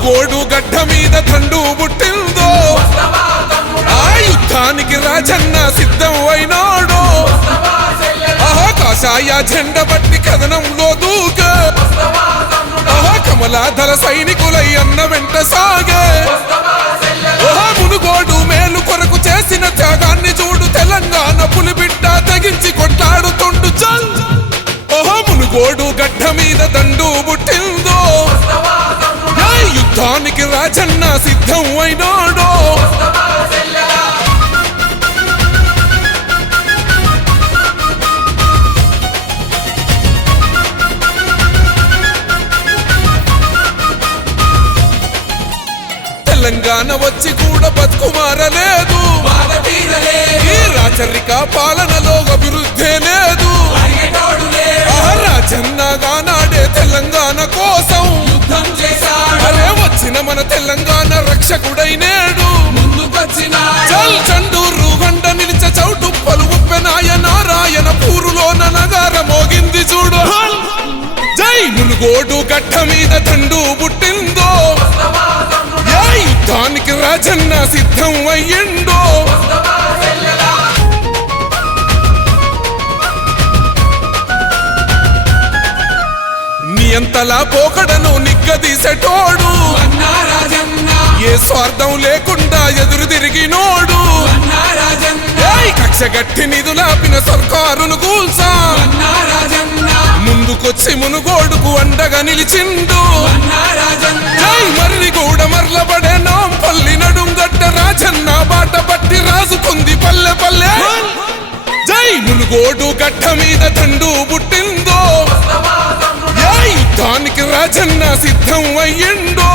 మునుగోడు గడ్డ మీద దండు పుట్టిందో ఆ యుద్ధానికి రాజన్న సిద్ధం అయినాడు కాషాయ జెండ బట్టి కథనంలో దూక కమలాధర సైనికులై అన్న వెంట సాగే మునుగోడు మేలు కొరకు చేసిన త్యాగాన్ని చూడు తెలంగాణ పులిబిడ్డ తెగించి కొట్లాడుతుండు చల్ మునుగోడు గడ్డ మీద దండు పుట్టిందో యుద్ధానికి రాజన్న సిద్ధం అయినాడు తెలంగాణ వచ్చి కూడా బతుకుమారలేదు ఈ రాచరిక పాలనలో అభివృద్ధి లేదు రాజన్నగా నాడే తెలంగాణ కోసం అరే వచ్చిన మన తెలంగాణ రక్షకుడై నేడు చల్ చండూరు గండ నిలిచ చౌటు పలు ఉప్పెనాయ నారాయణ పూరులోన నగార మోగింది చూడు జై మునుగోడు గడ్డ మీద దండు పుట్టిందో యుద్ధానికి రాజన్న సిద్ధం అయ్యిండో నియంతలా పోకడను నిగ్గదీసెటోడు ఏ స్వార్థం లేకుండా ఎదురు తిరిగినోడు కక్ష గట్టి నిధులాపిన సర్కారును కూల్సా ముందుకొచ్చి మునుగోడుకు అండగా నిలిచిండు మర్రిగూడ మర్లబడే నాంపల్లి నడుంగడ్డ రాజన్న బాట పట్టి రాజుకుంది పల్లె పల్లె జై మునుగోడు గడ్డ మీద దండు పుట్టిందో యుద్ధానికి రాజన్న సిద్ధం అయ్యిండో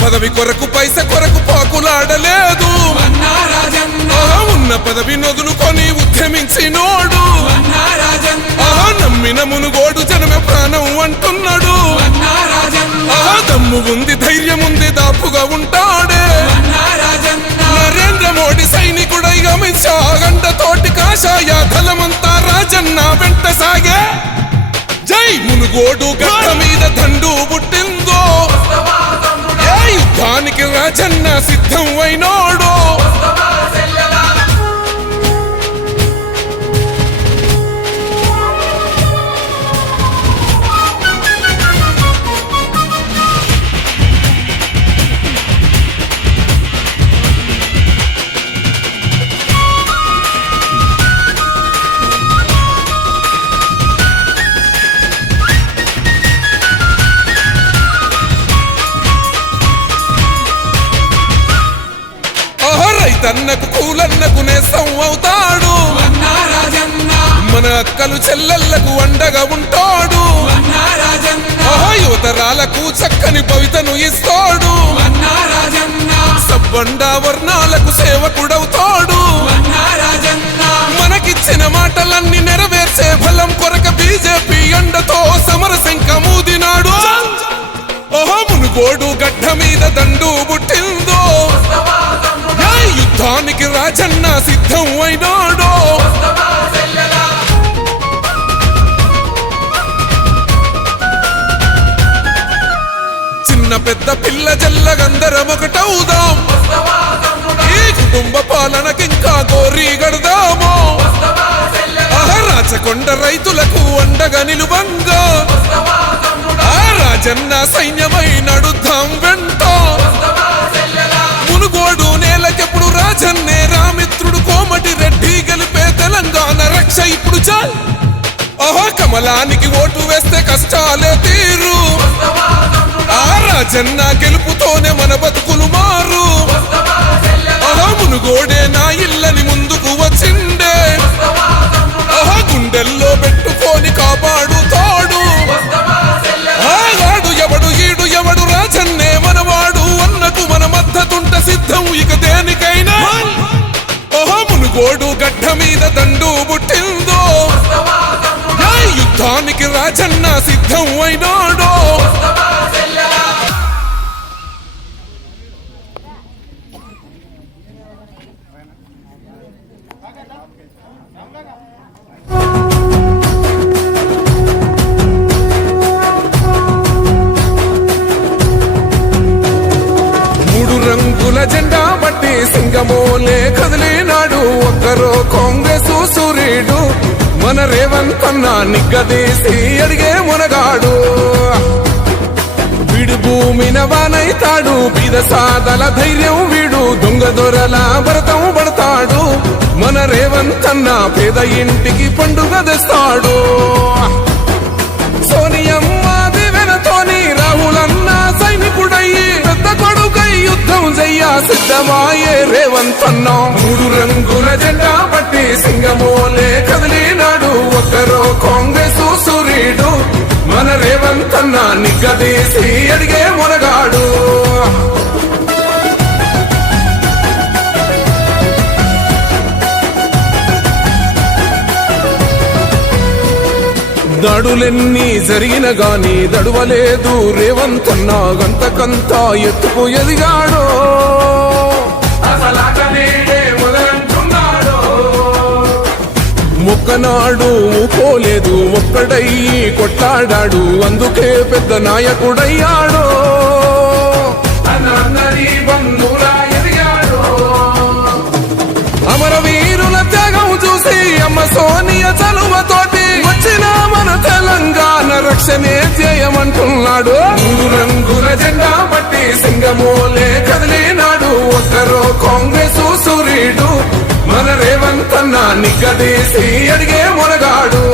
పదవి కొరకు పైస కొరకు పాకులాడలేదు ఉన్న పదవి నొదులుకొని ఉద్యమించినోడు నమ్మిన మునుగోడు జనమే ప్రాణం అంటున్నాడు దమ్ము ఉంది ధైర్యం ఉంది దాపుగా ఉంటాడే నరేంద్ర మోడీ సైనికుడై అమిత్ షా గండతోటి కాషాయ దళమంతా రాజన్న వెంట సాగే జై మునుగోడు గడ్డ మీద దండు పుట్టిందో యుద్ధానికి రాజన్న సిద్ధం అయినాడు రైతన్నకు కూలన్నకు నేసం అవుతాడు మన అక్కలు చెల్లెళ్లకు అండగా ఉంటాడు యువతరాలకు చక్కని భవితను ఇస్తాడు సబ్బండ వర్ణాలకు సేవకుడవుతాడు మనకిచ్చిన మాటలన్నీ నెరవేర్చే బలం కొరక బీజేపీ అండతో సమరశంఖ మూదినాడు మునుగోడు గడ్డ మీద దండు పుట్టిందో యుద్ధానికి రాజన్న సిద్ధం అయినాడు చిన్న పెద్ద పిల్ల జల్లగందరం ఒకటవుదాం ఈ కుటుంబ పాలనకింకా గోరీ గడదాము రాచకొండ రైతులకు అండగా నిలువంగా రాజన్న సైన్యమై నడుద్దాం వెంట మునుగోడు నేలకెప్పుడు రాజన్నే రామిత్రుడు కోమటి రెడ్డి గెలిపే తెలంగాణ రక్ష ఇప్పుడు చాల్ కమలానికి ఓటు వేస్తే కష్టాలే తీరు రాజన్న గెలుపుతోనే మన బతుకులు మారు మునుగోడే నా ఇల్లని ముందుకు వచ్చిండే గుండెల్లో పెట్టుకొని కాపాడుతాడు ఎవడు ఈడు ఎవడు రాజన్నే మనవాడు అన్నకు మన మద్దతుంట సిద్ధం ఇక దేనికైనా మునుగోడు గడ్డ మీద దండు పుట్టిందో యుద్ధానికి రాజన్న సిద్ధం అయినా అన్న నిగ్గదీసి అడిగే మునగాడు వీడు భూమిన వానైతాడు బీద సాదల ధైర్యం వీడు దొంగ దొరల భరతం పడతాడు మన రేవంత్ అన్న పేద ఇంటికి పండుగ తెస్తాడు సోనియమ్మ దివెనతోని రాహులన్న సైనికుడయ్యి పెద్ద కొడుకై యుద్ధం చెయ్య సిద్ధమాయే రేవంత్ అన్న మూడు రంగుల జెండా పట్టి సింగమోలే కదిలినాడు ఒక్కరో కాంగ్రెస్ సూర్యుడు మన రేవంత్ అన్న నిగ్గదీసి అడిగే మునగాడు దాడులెన్ని జరిగిన గాని దడువలేదు రేవంత్ అన్న గంతకంతా ఎత్తుకు ఎదిగాడో మొక్కనాడు ఊకోలేదు ఒక్కడయ్యి కొట్లాడాడు అందుకే పెద్ద నాయకుడయ్యాడో అమరవీరుల త్యాగం చూసి అమ్మ సోనియ చలువతోటి వచ్చిన మన తెలంగాణ రక్షణే చేయమంటున్నాడు మూడు రంగుల జెండా పట్టి సింగమోలే కదిలినాడు ఒక్కరో కాంగ్రెస్ సూర్యుడు మన రేవంత్ అన్న నిగ్గదీసి అడిగే మునగాడు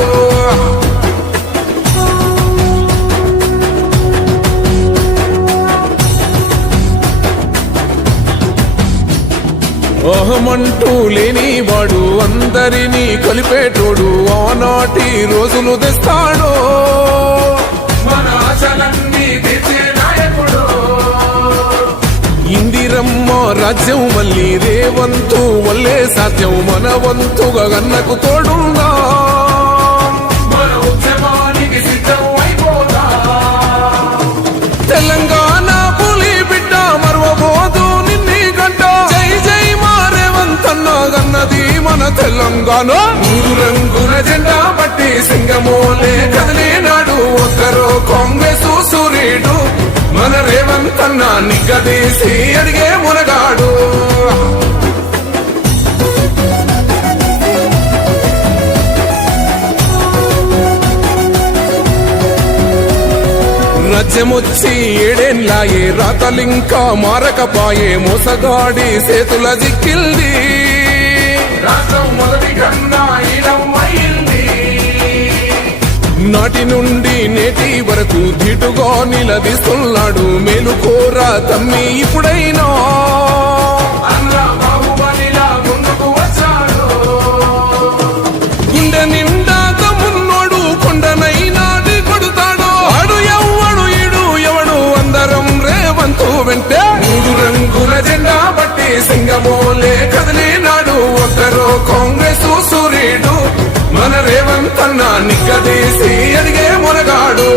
అహమంటూ లేనివాడు అందరినీ కలిపేటోడు ఆనాటి రోజులు తెస్తాడు మన ఆశలన్నీ తెచ్చే నాయకుడు ఇందిరమ్మ రాజ్యం మళ్ళీ రేవంతు వల్లే సాధ్యం మన వంతుగా గన్నకు తోడున్నా మన ఉద్యమానికి సిద్ధం అయిపోతా తెలంగాణ పులి బిడ్డ మరవబోదు నిన్ని గంట జై జై మా రేవంత్ అన్న గన్నది మన తెలంగాణ మూడు రంగుల జెండా పట్టి సింగమోలే కదిలినాడు ఒక్కరో కాంగ్రెస్ సూర్యుడు మన రేవంత్ అన్న నిగ్గదీసి అడిగే మునగాడు రాజ్యమొచ్చి ఏడేన్లాయే రాతలింకా మారకపాయే మోసగాడి చేతుల జిక్కిల్ది రాష్ట్రం మొదటి కన్నా నాటి నుండి నేటి వరకు ధీటుగా నిలదీస్తున్నాడు మేలుకోరా తమ్మి ఇప్పుడైనా గుండె నిండా తమ్మున్నోడు కొండనైనా కొడుతాడు ఆడు ఎవ్వడు ఈడు ఎవడు అందరం రేవంతు వెంటే మూడు రంగుల జెండా పట్టి సింగమోలే కదిలినాడు ఒక్కరో కాంగ్రెస్ సూర్యుడు మన రేవంత్ అన్న నిగ్గదీసి అడిగే మునగాడు